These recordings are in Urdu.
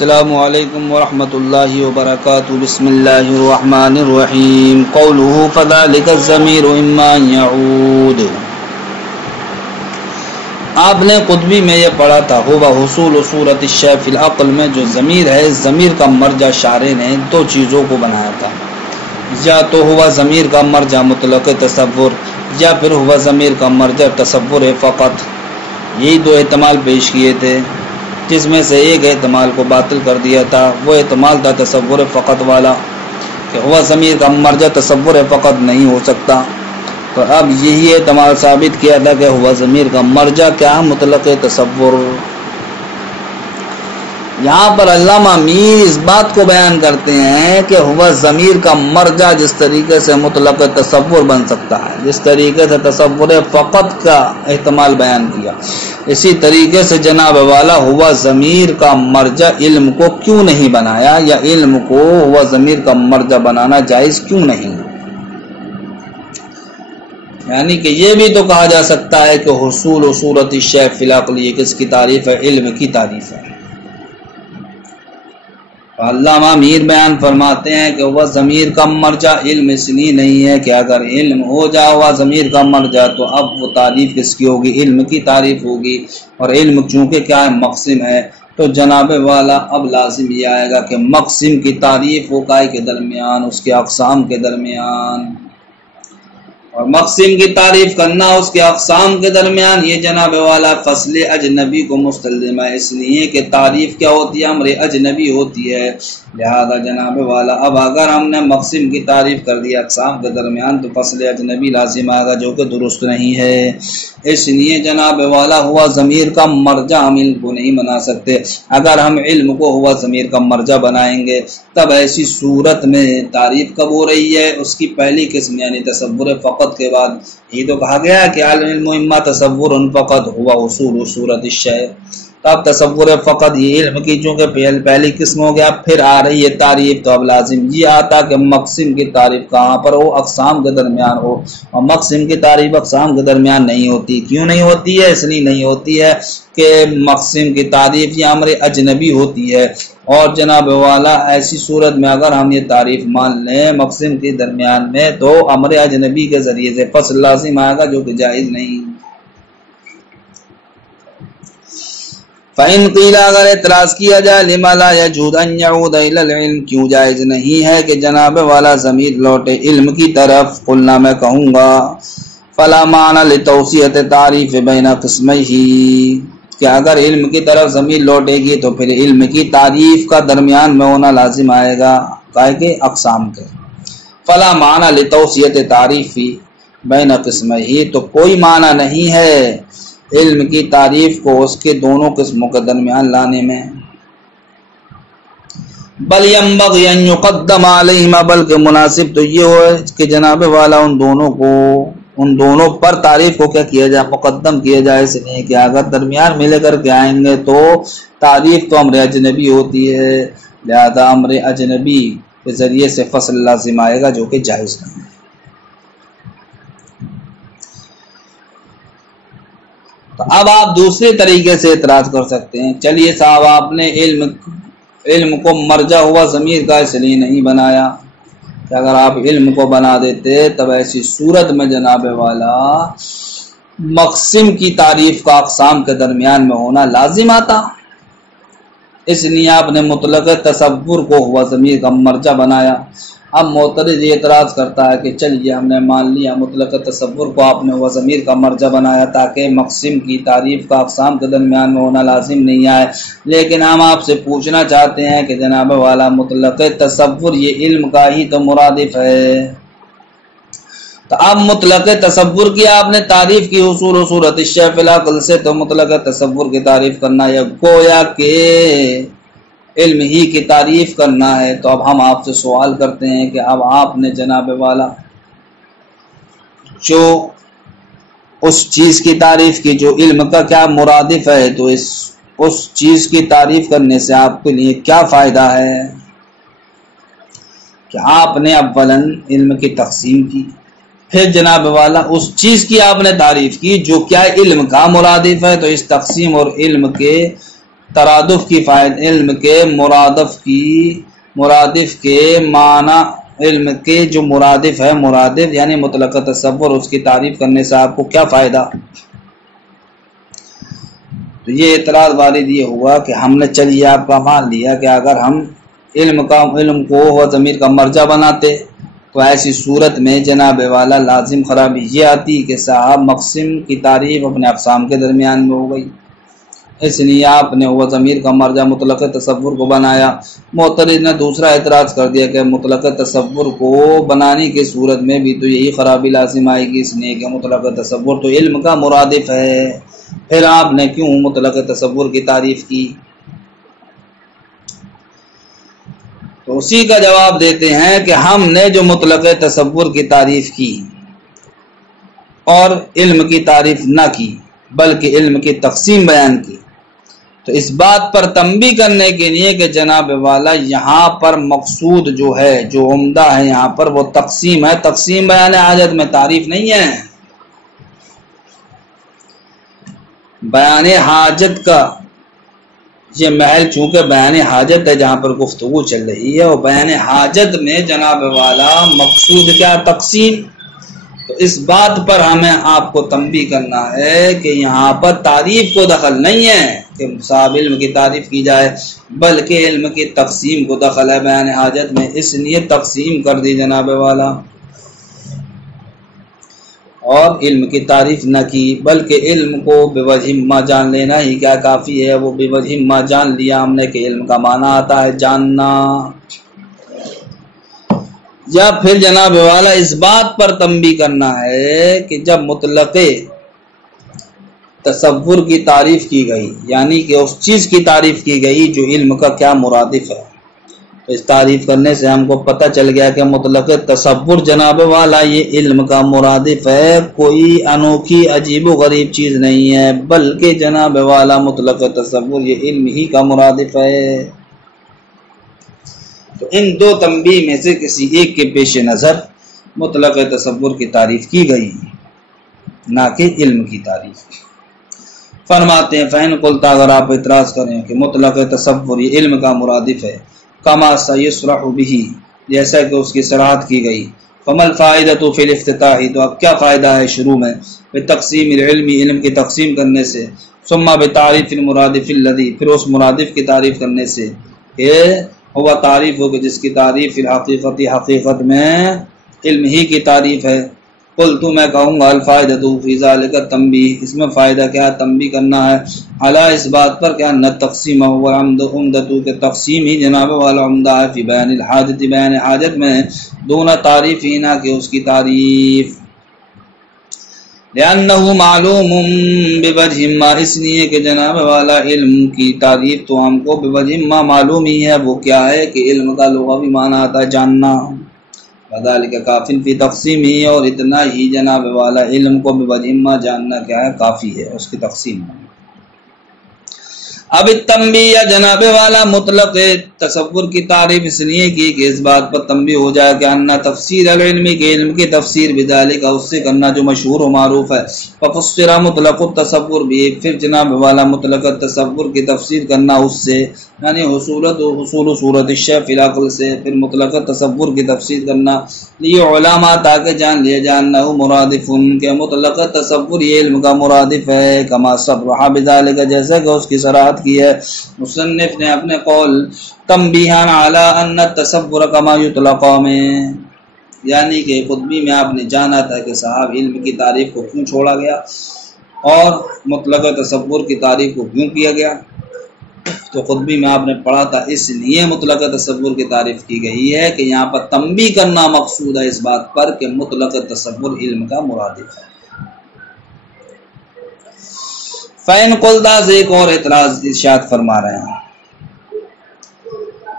السلام علیکم ورحمۃ اللہ وبرکاتہ. بسم اللہ الرحمن الرحیم. قوله فذلك الضمیر اما ان يعود. آپ نے قطبی میں یہ پڑھا تھا ہوا حصول صورت الشیء فی العقل میں جو ضمیر ہے، ضمیر کا مرجع شارح نے دو چیزوں کو بنایا تھا، یا تو ہوا ضمیر کا مرجع مطلق تصور یا پھر ہوا ضمیر کا مرجع تصور فقط. یہی دو احتمال پیش کیے تھے، جس میں سے ایک احتمال کو باطل کر دیا تھا. وہ احتمال تھا تصور فقط والا کہ ہوا ضمیر کا مرجع تصور فقط نہیں ہو سکتا. تو اب یہی احتمال ثابت کیا تھا کہ ہوا ضمیر کا مرجع کیا مطلق تصور. یہاں پر علامہ میر اس بات کو بیان کرتے ہیں کہ ہوا ضمیر کا مرجع جس طریقے سے مطلق تصور بن سکتا ہے، جس طریقے سے تصور فقط کا احتمال بیان کیا، اسی طریقے سے جناب والا ہوا ضمیر کا مرجع علم کو کیوں نہیں بنایا، یا علم کو ہوا ضمیر کا مرجع بنانا جائز کیوں نہیں. یعنی کہ یہ بھی تو کہا جا سکتا ہے کہ حصول صورت الشیء فی العقل یہ کس کی تعریف ہے؟ علم کی تعریف ہے. علامہ میر بیان فرماتے ہیں کہ وہ ضمیر کا مرجع علم اس لیے نہیں ہے کہ اگر علم ہو جا ہوا ضمیر کا مرجع تو اب وہ تعریف کس کی ہوگی؟ علم کی تعریف ہوگی. اور علم چونکہ کیا ہے؟ مقسم ہے. تو جناب والا اب لازم یہ آئے گا کہ مقسم کی تعریف ہو کائے کے درمیان، اس کے اقسام کے درمیان، اور مقسم کی تعریف کرنا اس کے اقسام کے درمیان یہ جناب والا فصل اجنبی کو مستلزم ہے. اس لیے کہ تعریف کیا ہوتی ہے؟ امر اجنبی ہوتی ہے. لہذا جناب والا اب اگر ہم نے مقسم کی تعریف کر دیا اقسام کے درمیان تو فصل اجنبی لازم آئے گا، جو کہ درست نہیں ہے. اس لیے جناب والا ہوا ضمیر کا مرجع ہم علم کو نہیں بنا سکتے. اگر ہم علم کو ہوا ضمیر کا مرجع بنائیں گے تب ایسی صورت میں تعریف کب ہو رہی ہے؟ اس کی پہلی قسم یعنی تصور فقط کے بعد. یہ تو کہا گیا کہ العلم اما تصور فقط ہوا حصول صورت الشیء. تب تصور فقط یہ علم کی چونکہ پہلی قسم ہو گیا، پھر آ رہی ہے تعریف، تو اب لازم یہ آتا کہ مقسم کی تعریف کہاں پر ہو؟ اقسام کے درمیان ہو. اور مقسم کی تعریف اقسام کے درمیان نہیں ہوتی. کیوں نہیں ہوتی ہے؟ اس لیے نہیں ہوتی ہے کہ مقسم کی تعریف یہ امر اجنبی ہوتی ہے. اور جناب والا ایسی صورت میں اگر ہم یہ تعریف مان لیں مقسم کے درمیان میں تو امر اجنبی کے ذریعے سے فصل لازم آئے گا، جو کہ جائز نہیں. فَإِن قِيلَ اگر اعتراض کیا جائے لِمَا لَا يَجُوزُ أَن يَعُودَ إِلَى الْعِلْمِ کیوں جائز نہیں ہے کہ جناب والا ضمیر لوٹے علم کی طرف؟ قلنا میں کہوں گا فَلَا مَعْنَى لِتَوْسِعَةِ التَّعْرِيفِ بَيْنَ قِسْمَيْهِ کہ اگر علم کی طرف ضمیر لوٹے گی تو پھر علم کی تعریف کا درمیان میں ہونا لازم آئے گا، کائے کہ اقسام کے. فَلَا مَعْنَى لِتَوْسِعَةِ التَّعْرِيفِ بَيْنَ قِسْمَيْهِ تو کوئی معنی نہیں ہے علم کی تعریف کو اس کے دونوں قسموں کے درمیان لانے میں. بل ينبغي ان يقدم عليهما بلکہ مناسب تو یہ ہو کہ جناب والا ان دونوں پر تعریف کو کیا کیا جائے؟ مقدم کیا جائے. اس لیے کہ اگر درمیان میں لے کر کے آئیں گے تو تعریف تو امر اجنبی ہوتی ہے، لہذا امر اجنبی کے ذریعے سے فصل لازم آئے گا، جو کہ جائز نہیں ہے. اب آپ دوسرے طریقے سے اعتراض کر سکتے ہیں، چلیے صاحب آپ نے علم کو مرجع ہوا ضمیر کا اس لیے نہیں بنایا کہ اگر آپ علم کو بنا دیتے تب ایسی صورت میں جناب والا مقسم کی تعریف کا اقسام کے درمیان میں ہونا لازم آتا. اس لیے آپ نے مطلق تصور کو ہوا ضمیر کا مرجع بنایا. اب معترض یہ اعتراض کرتا ہے کہ چلیے ہم نے مان لیا مطلق تصور کو آپ نے ہوا ضمیر کا مرجع بنایا تاکہ مقسم کی تعریف کا اقسام کے درمیان میں ہونا لازم نہیں آئے، لیکن ہم آپ سے پوچھنا چاہتے ہیں کہ جناب والا مطلق تصور یہ علم کا ہی تو مرادف ہے. تو اب مطلق تصور کی آپ نے تعریف کی حصول صورت الشیء فی العقل سے، تو مطلق تصور کی تعریف کرنا یا گویا کہ علم ہی کی تعریف کرنا ہے. تو اب ہم آپ سے سوال کرتے ہیں کہ اب آپ نے جناب والا جو اس چیز کی تعریف کی جو علم کا کیا مرادف ہے، تو اس چیز کی تعریف کرنے سے آپ کے لیے کیا فائدہ ہے کہ آپ نے اولاً علم کی تقسیم کی، پھر جناب والا اس چیز کی آپ نے تعریف کی جو کیا علم کا مرادف ہے. تو اس تقسیم اور علم کے ترادف کی فائدہ علم کے مرادف کے معنی، علم کے جو مرادف ہے، مرادف یعنی مطلق تصور، اس کی تعریف کرنے سے آپ کو کیا فائدہ؟ تو یہ اعتراض وارد یہ ہوا کہ ہم نے چلیے آپ کا مان لیا کہ اگر ہم علم کو و ضمیر کا مرجع بناتے تو ایسی صورت میں جناب والا لازم خرابی یہ آتی کہ صاحب مقسم کی تعریف اپنے اقسام کے درمیان میں ہو گئی، اس لیے آپ نے وہ ضمیر کا مرجع مطلق تصور کو بنایا۔ معترض نے دوسرا اعتراض کر دیا کہ مطلق تصور کو بنانے کی صورت میں بھی تو یہی خرابی لازم آئے گی، اس لیے کہ مطلق تصور تو علم کا مرادف ہے، پھر آپ نے کیوں مطلق تصور کی تعریف کی؟ تو اسی کا جواب دیتے ہیں کہ ہم نے جو مطلق تصور کی تعریف کی اور علم کی تعریف نہ کی بلکہ علم کی تقسیم بیان کی، تو اس بات پر تنبیہ کرنے کے لیے کہ جناب والا یہاں پر مقصود جو ہے، جو عمدہ ہے یہاں پر وہ تقسیم ہے، تقسیم بیان حاجت میں تعریف نہیں ہے۔ بیان حاجت کا یہ محل چونکہ بیان حاجت ہے جہاں پر گفتگو چل رہی ہے، اور بیان حاجت میں جناب والا مقصود کیا؟ تقسیم۔ تو اس بات پر ہمیں آپ کو تنبیہ کرنا ہے کہ یہاں پر تعریف کو دخل نہیں ہے کہ صاحب علم کی تعریف کی جائے، بلکہ علم کی تقسیم کو دخل ہے بیان حاجت میں، اس لیے تقسیم کر دی جناب والا، اور علم کی تعریف نہ کی، بلکہ علم کو بوجہ ما جان لینا ہی کیا کافی ہے۔ وہ بوجہ ما جان لیا ہم نے کہ علم کا معنی آتا ہے جاننا، یا پھر جناب والا اس بات پر تنبیہ کرنا ہے کہ جب مطلق تصور کی تعریف کی گئی، یعنی کہ اس چیز کی تعریف کی گئی جو علم کا کیا مرادف ہے، تو اس تعریف کرنے سے ہم کو پتہ چل گیا کہ مطلق تصور جناب والا یہ علم کا مرادف ہے، کوئی انوکھی عجیب و غریب چیز نہیں ہے، بلکہ جناب والا مطلق تصور یہ علم ہی کا مرادف ہے۔ تو ان دو تنبیہ میں سے کسی ایک کے پیش نظر مطلق تصور کی تعریف کی گئی، نہ کہ علم کی تعریف۔ فرماتے ہیں فَإِن قُلْتَ، اگر آپ اعتراض کریں کہ مطلق تصور یہ علم کا مرادف ہے، کما سیصرح بہ، جیسا کہ اس کی صراحت کی گئی، فَمَا الْفَائِدَةُ فِي الْاِفْتِتَاحِ، تو اب کیا فائدہ ہے شروع میں بتقسیم العلم، علم کی تقسیم کرنے سے، ثم بتعریف المرادف الذی، پھر اس مرادف کی تعریف کرنے سے کہ وہ تعریف ہو کہ جس کی تعریف فی الحقیقت، حقیقت میں علم ہی کی تعریف ہے۔ قلت، میں کہوں گا الفائدۃ فی ذلک تنبیہ، اس میں فائدہ کیا ہے؟ تنبیہ کرنا ہے، علی اس بات پر کہ ان التقسیم هو عمدۃ، کہ تقسیم ہی جناب والا عمدہ ہے، فی بیان الحاجت، بیان حاجت میں، دون تعریف ہی نہ کہ اس کی تعریف، لأنہ معلوم بوجہ ما، اس لیے کہ جناب والا علم کی تعریف تو ہم کو بوجہ ما معلوم ہی ہے، وہ کیا ہے کہ علم کا لغوی معنی آتا ہے جاننا، وذالک کافٍ فی تقسیم ہی، اور اتنا ہی جناب والا علم کو بوجہ ما جاننا کیا ہے؟ کافی ہے اس کی تقسیم میں۔ اب التنبیہ جناب والا مطلق تصور کی تعریف اس لیے کی کہ اس بات پر تنبیہ ہو جائے کہ ان تفسیر العلم، کے علم کی تفسیر بذالک، اس سے کرنا جو مشہور و معروف ہے، ففسر مطلق التصور بھی، پھر جناب والا مطلق تصور کی تفسیر کرنا اس سے، یعنی حصول صورت الشیء فی العقل سے، پھر مطلق تصور کی تفسیر کرنا لیے علماء تاکہ جان لیا جاننا مرادف، کہ مطلق تصور یہ علم کا مرادف ہے، کما صرح بذالک، جیسا کہ اس کی صراحت کی ہے مصنف نے اپنے قول تنبیہاً علی ان التصور کما یطلق میں، یعنی کہ قطبی میں آپ نے جانا تھا کہ صاحب علم کی تعریف کو کیوں چھوڑا گیا اور مطلق تصور کی تعریف کو کیوں کیا گیا، تو قطبی میں آپ نے پڑھا تھا اس لیے مطلق تصور کی تعریف کی گئی ہے کہ یہاں پر تنبیہ کرنا مقصود ہے اس بات پر کہ مطلق تصور علم کا مرادف ہے۔ فَإِن قُلْتَ، سے ایک اور اعتراض ارشاد فرما رہے ہیں،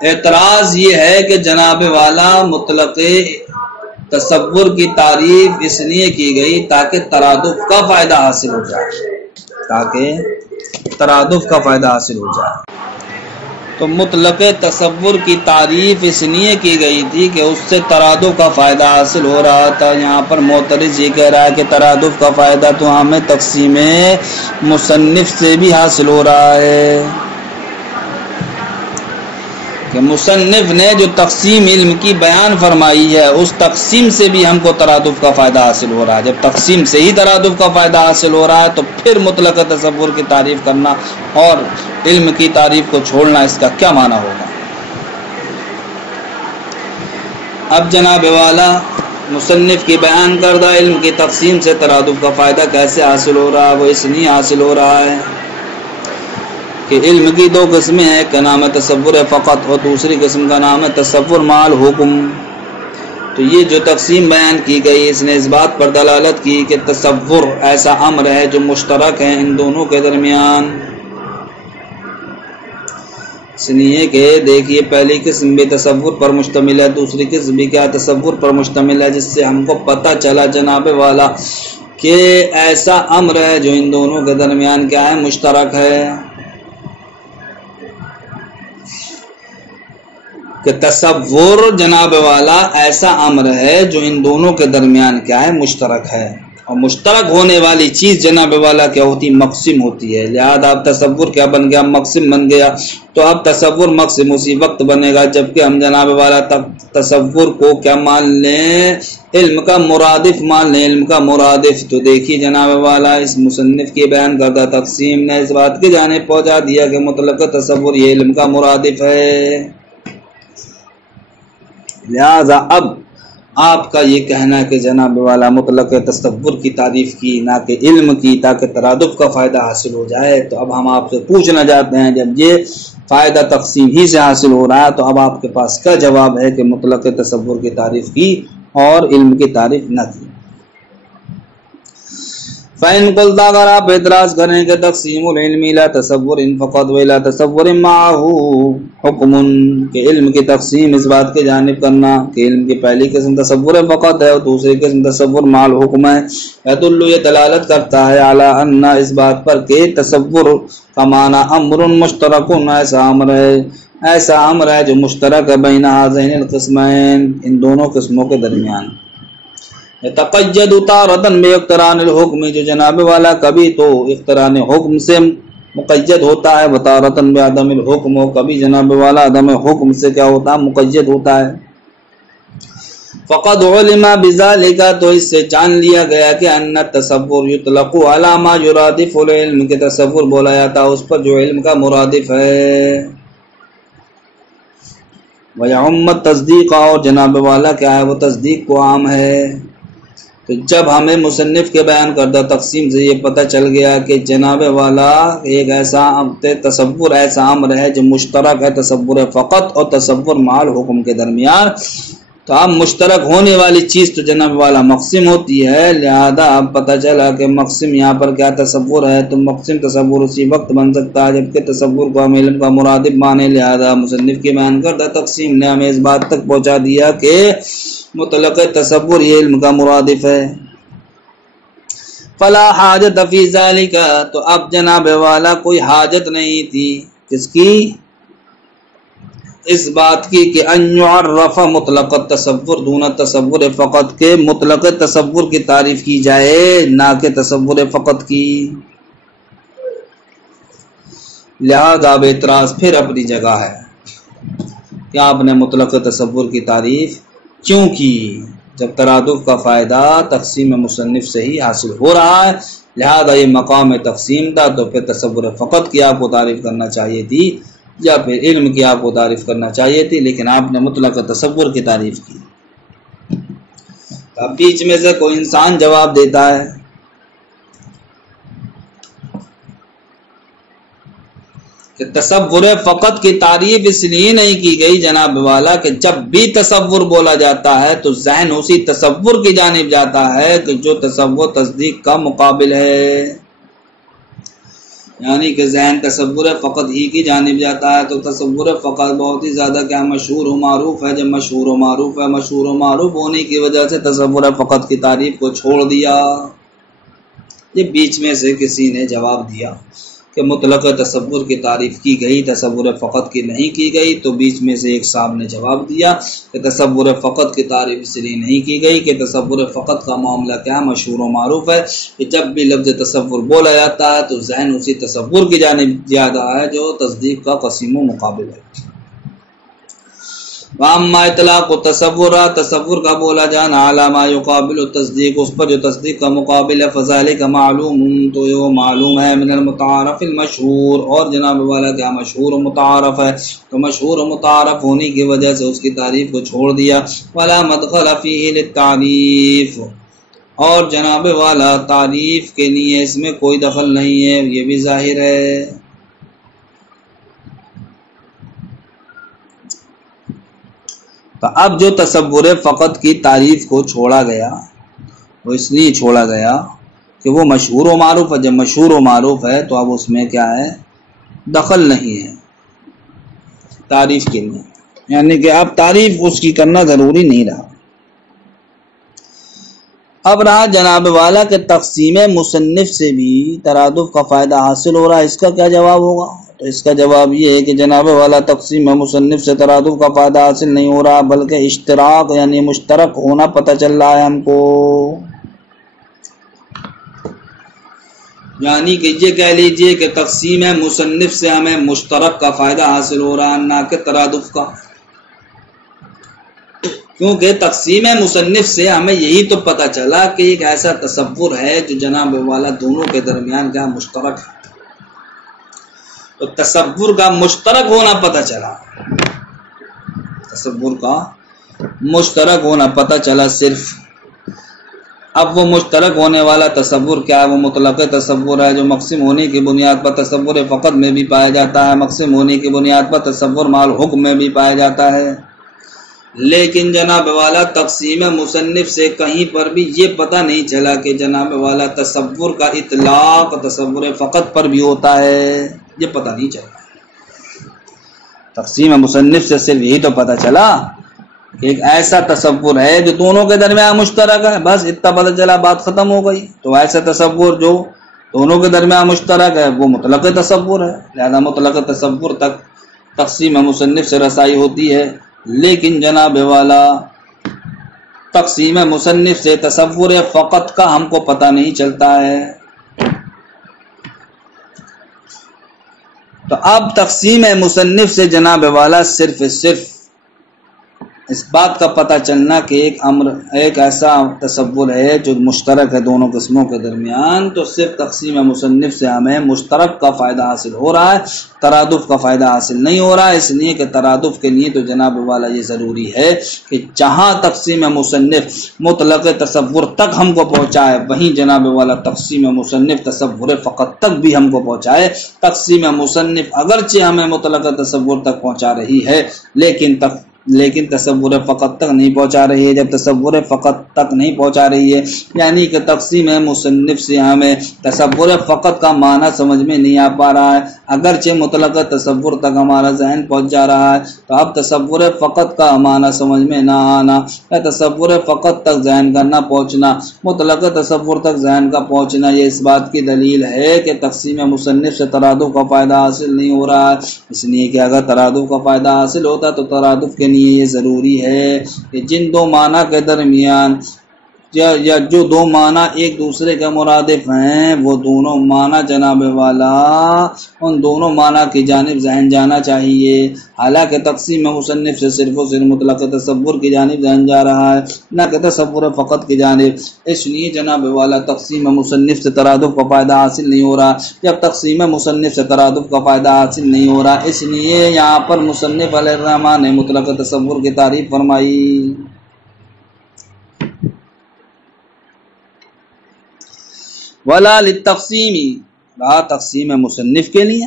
اعتراض یہ ہے کہ جناب والا مطلق تصور کی تعریف اس لیے کی گئی تاکہ ترادف کا فائدہ حاصل ہو جائے، تاکہ ترادف کا فائدہ حاصل ہو جائے۔ تو مطلق تصور کی تعریف اس لیے کی گئی تھی کہ اس سے ترادف کا فائدہ حاصل ہو رہا تھا۔ یہاں پر معترض یہ کہہ رہا ہے کہ ترادف کا فائدہ تو ہمیں تقسیم مصنف سے بھی حاصل ہو رہا ہے، کہ مصنف نے جو تقسیم علم کی بیان فرمائی ہے اس تقسیم سے بھی ہم کو ترادف کا فائدہ حاصل ہو رہا ہے. جب تقسیم سے ہی ترادف کا فائدہ حاصل ہو رہا ہے تو پھر مطلق تصور کی تعریف کرنا اور علم کی تعریف کو چھوڑنا اس کا کیا معنی ہوگا. اب جناب والا مصنف کی بیان کردہ علم کی تقسیم سے ترادف کا فائدہ کیسے حاصل ہو رہا ہے. وہ اس لیے حاصل ہو رہا ہے کہ علم کی دو قسمیں ہیں، ایک کا نام ہے تصور فقط اور دوسری قسم کا نام ہے تصور مال حکم. تو یہ جو تقسیم بیان کی گئی اس نے اس بات پر دلالت کی کہ تصور ایسا امر ہے جو مشترک ہے ان دونوں کے درمیان. اس لیے کہ دیکھیے پہلی قسم بھی تصور پر مشتمل ہے، دوسری قسم بھی کیا تصور پر مشتمل ہے، جس سے ہم کو پتہ چلا جناب والا کہ ایسا امر ہے جو ان دونوں کے درمیان کیا ہے، مشترک ہے. کہ تصور جناب والا ایسا امر ہے جو ان دونوں کے درمیان کیا ہے، مشترک ہے. اور مشترک ہونے والی چیز جناب والا کیا ہوتی، مقسم ہوتی ہے. لہذا اب تصور کیا بن گیا، مقسم بن گیا. تو اب تصور مقسم اسی وقت بنے گا جبکہ ہم جناب والا تصور کو کیا مان لیں، علم کا مرادف مان لیں، علم کا مرادف. تو دیکھیے جناب والا اس مصنف کی بیان کردہ تقسیم نے اس بات کی جانب پہنچا دیا کہ مطلق تصور یہ علم کا مرادف ہے. لہذا اب آپ کا یہ کہنا ہے کہ جناب والا مطلق تصور کی تعریف کی نہ کہ علم کی تاکہ ترادف کا فائدہ حاصل ہو جائے. تو اب ہم آپ سے پوچھنا چاہتے ہیں جب یہ فائدہ تقسیم ہی سے حاصل ہو رہا ہے تو اب آپ کے پاس کیا جواب ہے کہ مطلق تصور کی تعریف کی اور علم کی تعریف نہ کی. فَإِن قُلْتَ اگر آپ اعتراض کریں کہ تقسیم العلم لا تصور فقط ولا تصور معه حکم، کہ علم کی تقسیم اس بات کی جانب کرنا کہ علم کی پہلی قسم تصور فقط ہے اور دوسری قسم تصور مع الحکم ہے، یدل یہ دلالت کرتا ہے علی ان اس بات پر کہ تصور کا معنی امر مشترک، ایسا امر ہے جو مشترک ہے بین هذین القسمین، ان دونوں قسموں کے درمیان. تقید تارتن بے اقتران الحکم، جو جناب والا کبھی تو اقتران حکم سے مقید ہوتا ہے، وتارتن بے عدم الحکم، کبھی جناب والا عدم حکم سے کیا ہوتا ہے، مقید ہوتا ہے. فقد علم بذالک، تو اس سے جان لیا گیا کہ ان التصور یطلق علی ما یرادف العلم، کے تصور بولا جاتا اس پر جو علم کا مرادف ہے. ویعم التصدیق، اور جناب والا کیا ہے وہ تصدیق کو عام ہے. تو جب ہمیں مصنف کے بیان کردہ تقسیم سے یہ پتہ چل گیا کہ جناب والا ایک ایسا تصور ایسا امر ہے جو مشترک ہے تصور فقط اور تصور مع الحکم کے درمیان، تو اب مشترک ہونے والی چیز تو جناب والا مقسم ہوتی ہے. لہذا اب پتہ چلا کہ مقسم یہاں پر کیا تصور ہے، تو مقسم تصور اسی وقت بن سکتا ہے جبکہ تصور کو ہم علم کا مرادف مانے. لہذا مصنف کے بیان کردہ تقسیم نے ہمیں اس بات تک پہنچا دیا کہ مطلق تصور یہ علم کا مرادف ہے. فلا حاجت فی ذالک، تو اب جناب والا کوئی حاجت نہیں تھی کس کی، اس بات کی کہ ان یعرف مطلق التصور دون تصور فقط، کے مطلق تصور کی تعریف کی جائے نہ کہ تصور فقط کی. لہذا اب اعتراض پھر اپنی جگہ ہے کہ آپ نے مطلق تصور کی تعریف کیوں کی جب ترادف کا فائدہ تقسیم مصنف سے ہی حاصل ہو رہا ہے. لہذا یہ مقام تقسیم تھا تو پھر تصور فقط کی آپ کو تعریف کرنا چاہیے تھی یا پھر علم کی آپ کو تعریف کرنا چاہیے تھی، لیکن آپ نے مطلق تصور کی تعریف کی. اب بیچ میں سے کوئی انسان جواب دیتا ہے کہ تصور فقط کی تعریف اس لیے نہیں کی گئی جناب والا کہ جب بھی تصور بولا جاتا ہے تو ذہن اسی تصور کی جانب جاتا ہے کہ جو تصور تصدیق کا مقابل ہے، یعنی کہ ذہن تصور فقط ہی کی جانب جاتا ہے. تو تصور فقط بہت ہی زیادہ کیا مشہور و معروف ہے. جب مشہور و معروف ہے، مشہور و معروف ہونے کی وجہ سے تصور فقط کی تعریف کو چھوڑ دیا. یہ بیچ میں سے کسی نے جواب دیا کہ مطلق تصور کی تعریف کی گئی، تصور فقط کی نہیں کی گئی. تو بیچ میں سے ایک صاحب نے جواب دیا کہ تصور فقط کی تعریف اس لیے نہیں کی گئی کہ تصور فقط کا معاملہ کیا مشہور و معروف ہے کہ جب بھی لفظ تصور بولا جاتا ہے تو ذہن اسی تصور کی جانب زیادہ ہے جو تصدیق کا قسیم و مقابل ہے. واما اطلاق تصور، تصور کا بولا جانا علی ما یقابل التصدیق، اس پر جو تصدیق کا مقابل ہے، فذلک معلوم، تو یہ معلوم ہے، من المتعارف المشہور، اور جناب والا کیا مشہور و متعارف ہے، تو مشہور و متعارف ہونے کی وجہ سے اس کی تعریف کو چھوڑ دیا۔ ولا مدخل فیہ للتعریف، اور جناب والا تعریف کے لیے اس میں کوئی دخل نہیں ہے، یہ بھی ظاہر ہے۔ تو اب جو تصور فقط کی تعریف کو چھوڑا گیا وہ اس لیے چھوڑا گیا کہ وہ مشہور و معروف ہے، جب مشہور و معروف ہے تو اب اس میں کیا ہے، دخل نہیں ہے تعریف کے لیے، یعنی کہ اب تعریف اس کی کرنا ضروری نہیں رہا۔ اب رہا جناب والا کہ تقسیم مصنف سے بھی ترادف کا فائدہ حاصل ہو رہا ہے، اس کا کیا جواب ہوگا؟ تو اس کا جواب یہ ہے کہ جناب والا تقسیم مصنف سے ترادف کا فائدہ حاصل نہیں ہو رہا، بلکہ اشتراک یعنی مشترک ہونا پتہ چل رہا ہے ہم کو، یعنی کہ یہ کہہ لیجئے کہ تقسیم مصنف سے ہمیں مشترک کا فائدہ حاصل ہو رہا ہے، نہ کہ ترادف کا، کیونکہ تقسیم مصنف سے ہمیں یہی تو پتہ چلا کہ ایک ایسا تصور ہے جو جناب والا دونوں کے درمیان کیا مشترک ہے، تو تصور کا مشترک ہونا پتہ چلا، تصور کا مشترک ہونا پتہ چلا صرف۔ اب وہ مشترک ہونے والا تصور کیا ہے؟ وہ مطلق تصور ہے جو مقسم ہونے کی بنیاد پر تصور فقط میں بھی پایا جاتا ہے، مقسم ہونے کی بنیاد پر تصور مال حکم میں بھی پایا جاتا ہے۔ لیکن جناب والا تقسیم مصنف سے کہیں پر بھی یہ پتہ نہیں چلا کہ جناب والا تصور کا اطلاق تصور فقط پر بھی ہوتا ہے، یہ پتہ نہیں چلا۔ تقسیم مصنف سے صرف یہی تو پتہ چلا کہ ایک ایسا تصور ہے جو دونوں کے درمیان مشترک ہے، بس اتنا پتہ چلا، بات ختم ہو گئی۔ تو ایسا تصور جو دونوں کے درمیان مشترک ہے وہ مطلق تصور ہے، لہذا مطلق تصور تک تقسیم مصنف سے رسائی ہوتی ہے۔ لیکن جناب والا تقسیم مصنف سے تصور فقط کا ہم کو پتہ نہیں چلتا ہے۔ تو اب تقسیم مصنف سے جناب والا صرف اس بات کا پتہ چلنا کہ ایک ایسا تصور ہے جو مشترک ہے دونوں قسموں کے درمیان، تو صرف تقسیم مصنف سے ہمیں مشترک کا فائدہ حاصل ہو رہا ہے، ترادف کا فائدہ حاصل نہیں ہو رہا ہے، اس لیے کہ ترادف کے لیے تو جناب والا یہ ضروری ہے کہ جہاں تقسیم مصنف مطلق تصور تک ہم کو پہنچائے، وہیں جناب والا تقسیم مصنف تصور فقط تک بھی ہم کو پہنچائے۔ تقسیم مصنف اگرچہ ہمیں مطلق تصور تک پہنچا رہی ہے لیکن تصور فقط تک نہیں پہنچا رہی ہے۔ جب تصور فقط تک نہیں پہنچا رہی ہے یعنی کہ تقسیم مصنف سے ہمیں تصور فقط کا معنی سمجھ میں نہیں آ پا رہا ہے، اگرچہ مطلق تصور تک ہمارا ذہن پہنچ جا رہا ہے، تو اب تصور فقط کا معنی سمجھ میں نہ آنا یا تصور فقط تک ذہن کا نہ پہنچنا، مطلق تصور تک ذہن کا پہنچنا، یہ اس بات کی دلیل ہے کہ تقسیم مصنف سے ترادف کا فائدہ حاصل نہیں ہو رہا ہے۔ اس لیے کہ اگر ترادف کا فائدہ حاصل ہوتا تو ترادف کے لیے یہ ضروری ہے کہ جن دو معنی کے درمیان یا جو دو معنی ایک دوسرے کے مرادف ہیں وہ دونوں معنی جناب والا ان دونوں معنی کی جانب ذہن جانا چاہیے، حالانکہ تقسیم مصنف سے صرف و صرف مطلق تصور کی جانب ذہن جا رہا ہے، نہ کہ تصور فقط کی جانب۔ اس لیے جناب والا تقسیم مصنف سے ترادف کا فائدہ حاصل نہیں ہو رہا۔ جب تقسیم مصنف سے ترادف کا فائدہ حاصل نہیں ہو رہا، اس لیے یہاں پر مصنف علیہ الرحمٰن نے مطلق تصور کی تعریف فرمائی۔ ولا للتقسیم، رہا تقسیم مصنف کے لیے،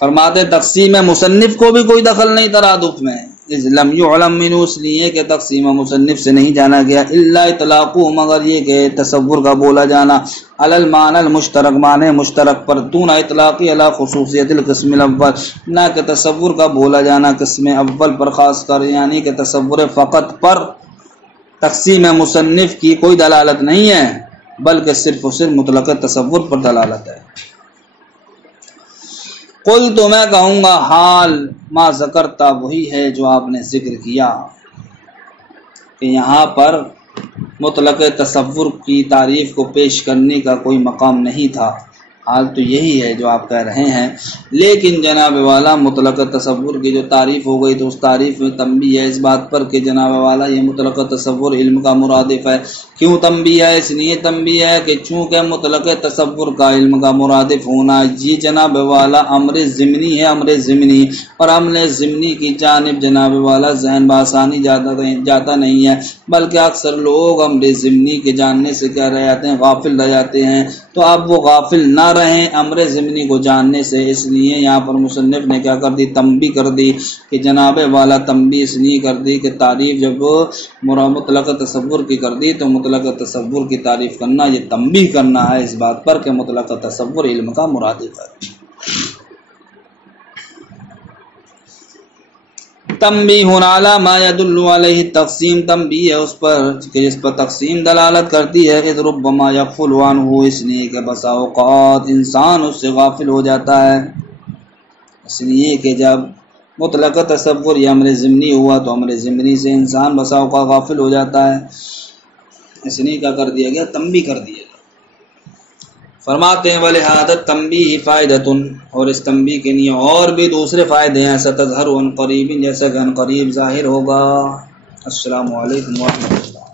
فرماتے تقسیم مصنف کو بھی کوئی دخل نہیں ترادف میں، اذ لم يعلم منه، اس لیے کہ تقسیم مصنف سے نہیں جانا گیا، الا اطلاقه، مگر یہ کہ تصور کا بولا جانا، علی المعنی المشترک، معنی مشترک پر، دون اطلاقی علی خصوصیت القسم الاول، نہ کہ تصور کا بولا جانا قسم اول پر خاص کر، یعنی کہ تصور فقط پر تقسیم مصنف کی کوئی دلالت نہیں ہے بلکہ صرف و صرف مطلق تصور پر دلالت ہے۔ قل تو میں کہوں گا حال ما ذکرتا وہی ہے جو آپ نے ذکر کیا کہ یہاں پر مطلق تصور کی تعریف کو پیش کرنے کا کوئی مقام نہیں تھا، حال تو یہی ہے جو آپ کہہ رہے ہیں، لیکن جناب والا مطلق تصور کی جو تعریف ہو گئی تو اس تعریف میں تنبیہ ہے اس بات پر کہ جناب والا یہ مطلق تصور علم کا مرادف ہے۔ کیوں تنبیہ ہے؟ اس لیے تنبیہ ہے کہ چونکہ مطلق تصور کا علم کا مرادف ہونا یہ جناب والا امر ضمنی ہے، امر ضمنی، اور امر ضمنی کی جانب جناب والا ذہن بآسانی جاتا نہیں ہے، بلکہ اکثر لوگ امر ضمنی کے جاننے سے کیا رہ جاتے ہیں؟ غافل رہ جاتے ہیں۔ تو اب وہ غافل نہ رہیں امر ضمنی کو جاننے سے، اس لیے یہاں پر مصنف نے کیا کر دی؟ تنبیہ کر دی کہ جناب والا تنبیہ اس لیے کر دی کہ تعریف جب مطلق تصور کی کر دی تو مطلق تصور کی تعریف کرنا یہ تنبیہ کرنا ہے اس بات پر کہ مطلق تصور علم کا مرادف ہے۔ تنبیہ علی ما يدل علیہ تقسیم، تنبیہ ہے اس پر کہ جس پر تقسیم دلالت کرتی ہے، اذ ربما یغفل عنہ، اس لیے کہ بسا اوقات انسان اس سے غافل ہو جاتا ہے، اس لیے کہ جب مطلق تصور یہ امر ضمنی ہوا تو امر ضمنی سے انسان بسا اوقات غافل ہو جاتا ہے، اس لیے کیا کر دیا گیا؟ تنبیہ کر دیا گیا۔ فرماتے ہیں وَلِهَذَا التَّنْبِيهِ فَائِدَةٌ، اور اس تنبیہ کے لیے اور بھی دوسرے فائدے ہیں، سَتَظْهَرُ عَنْ قَرِيبٍ، جیسا کہ عن قریب ظاہر ہوگا۔ السلام علیکم ورحمۃ اللہ۔